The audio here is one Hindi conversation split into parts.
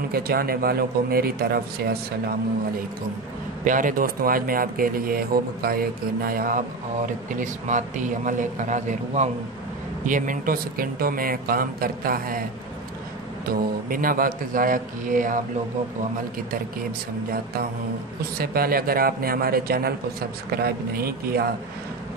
कानून के चाहने वालों को मेरी तरफ से अस्सलामु अलैकुम। प्यारे दोस्तों, आज मैं आपके लिए हुब का एक नायाब और तिलिस्माती अमल लेकर हाजिर हुआ हूँ। ये मिनटों सेकंडों में काम करता है। तो बिना वक्त ज़ाया किए आप लोगों को अमल की तरकीब समझाता हूँ। उससे पहले अगर आपने हमारे चैनल को सब्सक्राइब नहीं किया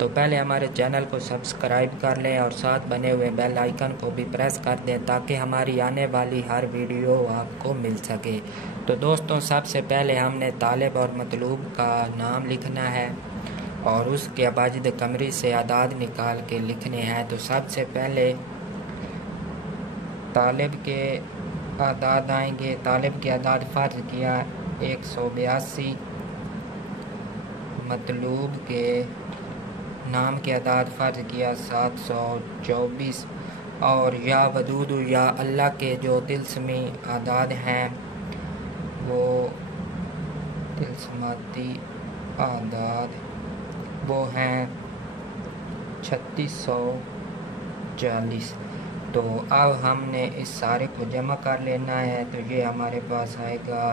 तो पहले हमारे चैनल को सब्सक्राइब कर लें और साथ बने हुए बेल आइकन को भी प्रेस कर दें ताकि हमारी आने वाली हर वीडियो आपको मिल सके। तो दोस्तों, सबसे पहले हमने तालिब और मतलूब का नाम लिखना है और उसके अबाजिद कमरी से आदाद निकाल के लिखने हैं। तो सबसे पहले तालिब के आदाद आएंगे। तालिब के आदाद फ़र्ज किया 182, मतलूब के नाम के आदाद फ़र्ज किया 724 और या वदूद या अल्लाह के जो तिल्स्मी आदाद हैं वो तिल्स्माती आदाद वो हैं 3640। तो अब हमने इस सारे को जमा कर लेना है। तो ये हमारे पास आएगा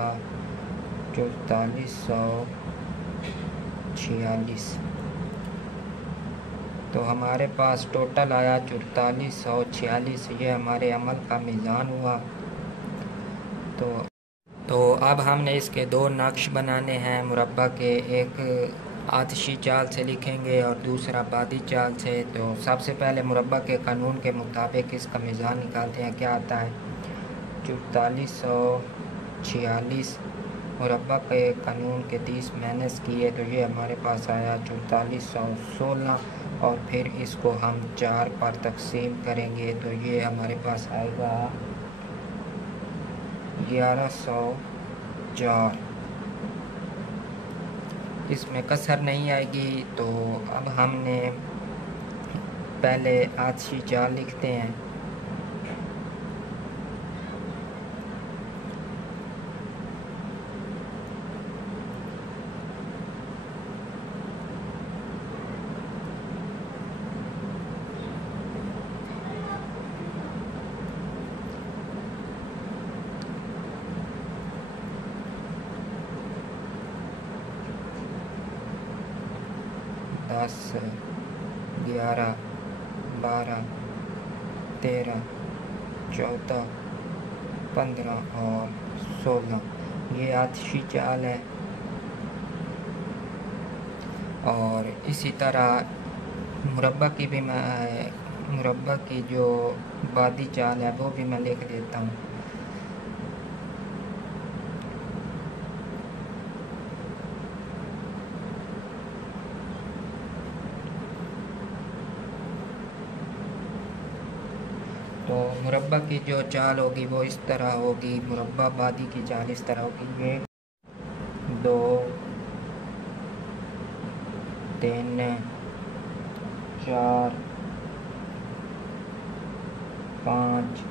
4446। तो हमारे पास टोटल आया 4446। ये हमारे अमल का मीज़ान हुआ। तो अब हमने इसके दो नक्श बनाने हैं मुरब्बा के। एक आतिशी चाल से लिखेंगे और दूसरा बादी चाल से। तो सबसे पहले मुरब्बा के कानून के मुताबिक इसका मीज़ान निकालते हैं। क्या आता है 4446 मुरब्बा के कानून के 30 माइनस किए तो ये हमारे पास आया 4416 और फिर इसको हम 4 पर तकसीम करेंगे तो ये हमारे पास आएगा 1104। इसमें कसर नहीं आएगी। तो अब हमने पहले आतिशी चाल लिखते हैं। दस, 11, 12, 13, 14, 15 और 16 ये आतिशी चाल है। और इसी तरह मुरब्बा की जो बादी चाल है वो भी मैं लिख देता हूँ। तो मुरब्बा की जो चाल होगी वो इस तरह होगी। मुरब्बा बादी की चाल इस तरह होगी। 1, 2, 3, 4, 5,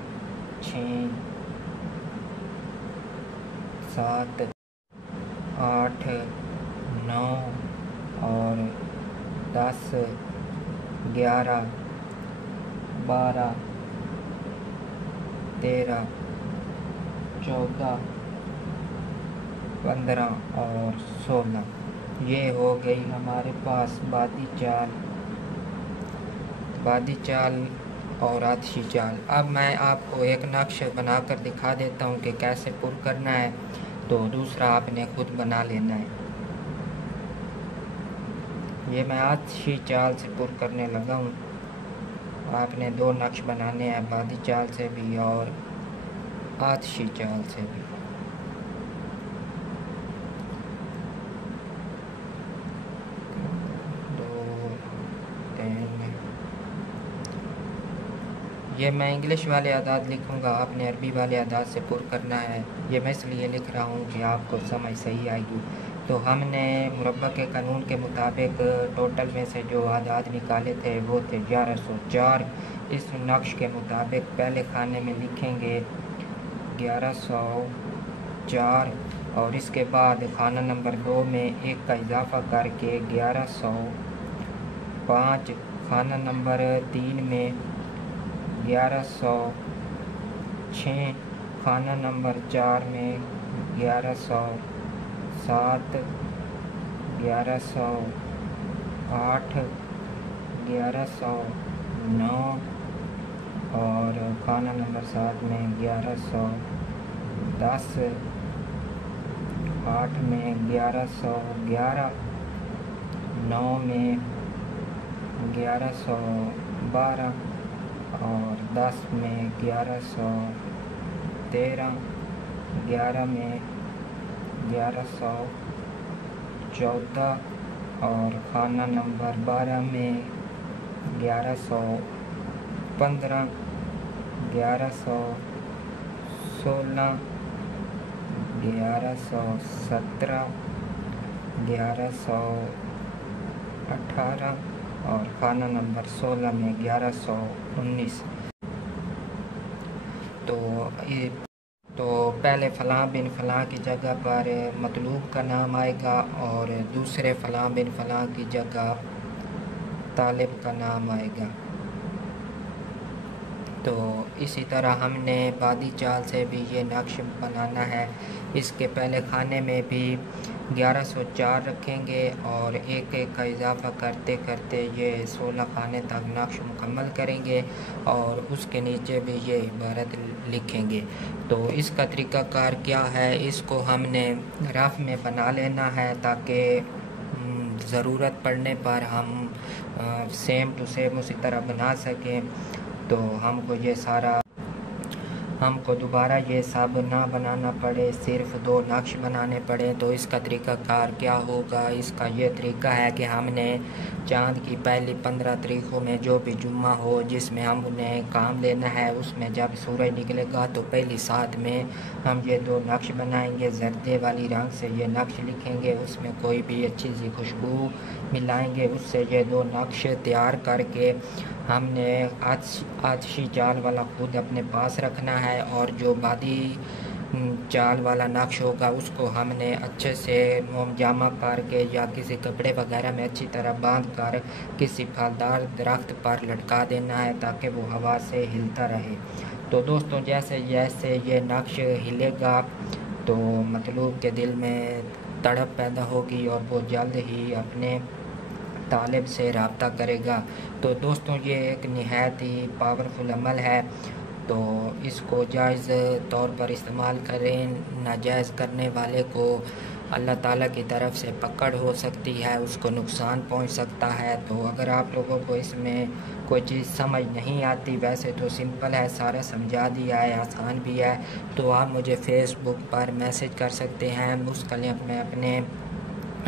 6, 7, 8, 9 और 10, 11, 12, 13, 14, 15 और 16 ये हो गई हमारे पास बादी चाल और आतिशी चाल। अब मैं आपको एक नक्श बनाकर दिखा देता हूँ कि कैसे पुर करना है। तो दूसरा आपने खुद बना लेना है। ये मैं आतिशी चाल से पुर करने लगा हूँ। आपने दो नक्श बनाने हैं, बादी चाल से भी और आतिशी चाल से भी। ये मैं इंग्लिश वाले आदाद लिखूँगा, आपने अरबी वाले आदाद से पुर करना है। ये मैं इसलिए लिख रहा हूँ कि आपको समझ सही आएगी। तो हमने मुरब्बा के कानून के मुताबिक टोटल में से जो आदाद निकाले थे वो थे 1104। इस नक्श के मुताबिक पहले खाने में लिखेंगे 1104 और इसके बाद खाना नंबर 2 में 1 का इजाफ़ा करके 1105, खाना नंबर 3 में 1106 खाना नंबर 4 में 1107, 1108, 1109 और खाना नंबर 7 में 1110, 8 में 1111, 9 में 1112 और 10 में 1113, 11 में 1114 और खाना नंबर 12 में 1115, 1116, 1117, 1118 और खाना नंबर 16 में 1119। तो पहले फ़लाँ बिन फ़लाँ की जगह पर मतलूब का नाम आएगा और दूसरे फ़लाँ बिन फ़लाँ की जगह तालिब का नाम आएगा। तो इसी तरह हमने बादी चाल से भी ये नक्श बनाना है। इसके पहले खाने में भी 1104 रखेंगे और एक एक का इजाफ़ा करते करते ये 16 खाने तक नक्श मुकम्मल करेंगे और उसके नीचे भी ये इबारत लिखेंगे। तो इसका तरीक़ाकार क्या है, इसको हमने रफ़ में बना लेना है ताकि ज़रूरत पड़ने पर हम सेम टू सेम उसी तरह बना सकें। तो हमको दोबारा ये सब ना बनाना पड़े, सिर्फ़ 2 नक्श बनाने पड़े। तो इसका तरीक़ाकार क्या होगा, इसका ये तरीका है कि हमने चाँद की पहली 15 तारीख़ों में जो भी जुम्मा हो जिसमें हमने काम लेना है, उसमें जब सूरज निकलेगा तो पहली साथ में हम ये 2 नक्श बनाएंगे। जर्दे वाली रंग से ये नक्श लिखेंगे, उसमें कोई भी अच्छी सी खुशबू मिलाएंगे, उससे ये 2 नक्श तैयार करके हमने आतिशी चाल वाला खुद अपने पास रखना है और जो बादी चाल वाला नक्श होगा उसको हमने अच्छे से मोमजामा करके या किसी कपड़े वगैरह में अच्छी तरह बांध कर किसी फलदार दरख्त पर लटका देना है ताकि वो हवा से हिलता रहे। तो दोस्तों जैसे जैसे ये नक्श हिलेगा तो मतलूब के दिल में तड़प पैदा होगी और वो जल्द ही अपने तालिब से रब्ता करेगा। तो दोस्तों ये एक निहायत ही पावरफुल अमल है, तो इसको जायज़ तौर पर इस्तेमाल करें। नाजायज़ करने वाले को अल्लाह ताला की तरफ से पकड़ हो सकती है, उसको नुकसान पहुंच सकता है। तो अगर आप लोगों को इसमें कोई चीज़ समझ नहीं आती, वैसे तो सिंपल है, सारा समझा दिया है, आसान भी है, तो आप मुझे फ़ेसबुक पर मैसेज कर सकते हैं, उसका लिंक मैं अपने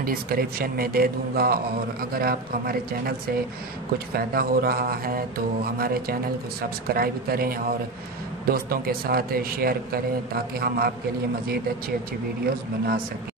डिस्क्रिप्शन में दे दूंगा। और अगर आपको हमारे चैनल से कुछ फ़ायदा हो रहा है तो हमारे चैनल को सब्सक्राइब करें और दोस्तों के साथ शेयर करें ताकि हम आपके लिए मज़ीद अच्छी वीडियोस बना सकें।